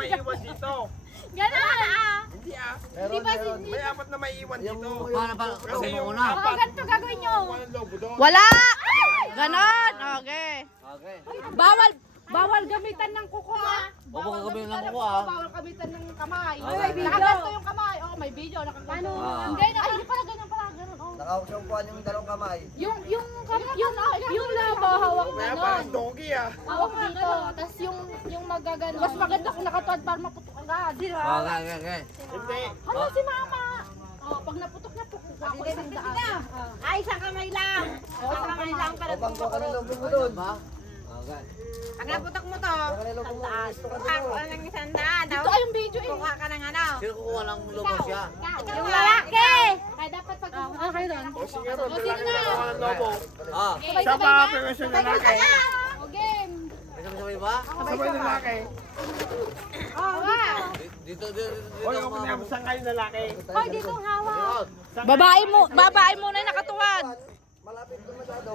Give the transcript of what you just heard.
maiiwan dito. Ganon! Hindi ah. Hindi ba si... May apat na maiiwan dito. Paano Kasi yung una? Oo, ganito gagawin nyo. walang lobo doon. Wala! Ganon! Okay. Okay. Bawal gamitan ng kuko ha. Huwag mo gagawin ng kuko, ah. Bawal gamitan ng kamay. Okay. Nakaganto yung kamay. Oh, may video. Nakaganto. Ah. Hindi, hindi pala ganyan pala. Ganun. Oh. Nakausampuan yung dalawang kamay. Yung labo, hawak na Kaya nun. parang doggy ah. Hawak dito. Tapos yung magagano. Mas maganda kung nakatuwad para maputok agad. Di ba? Okay. Hindi. Hala si mama. Oh, pag naputok na, kukuha ko isang daan. Ay, isang kamay lang. Isang kamay lang para O pangko ka ng lobo mo doon. Ba? Okay. Pag naputok mo to, Baka ng lobo mo. Gusto ka kuha ko doon. ng isang daan. Ito ay yung video eh. Kuha ka ng ano. Sino kukuha ng lobo siya? Yung lalaki. Kaya dapat pag okay doon. O sige ron, lalaki na ako ng lobo. Ah. Sa mga permission ng lalaki. O game. May sabay ba? Sabay ng lalaki. Dito O yung kunyam, kayo lalaki? Hoy, dito ang hawak. Out. Babae mo na yung nakatuwad. Malapit doon masyado.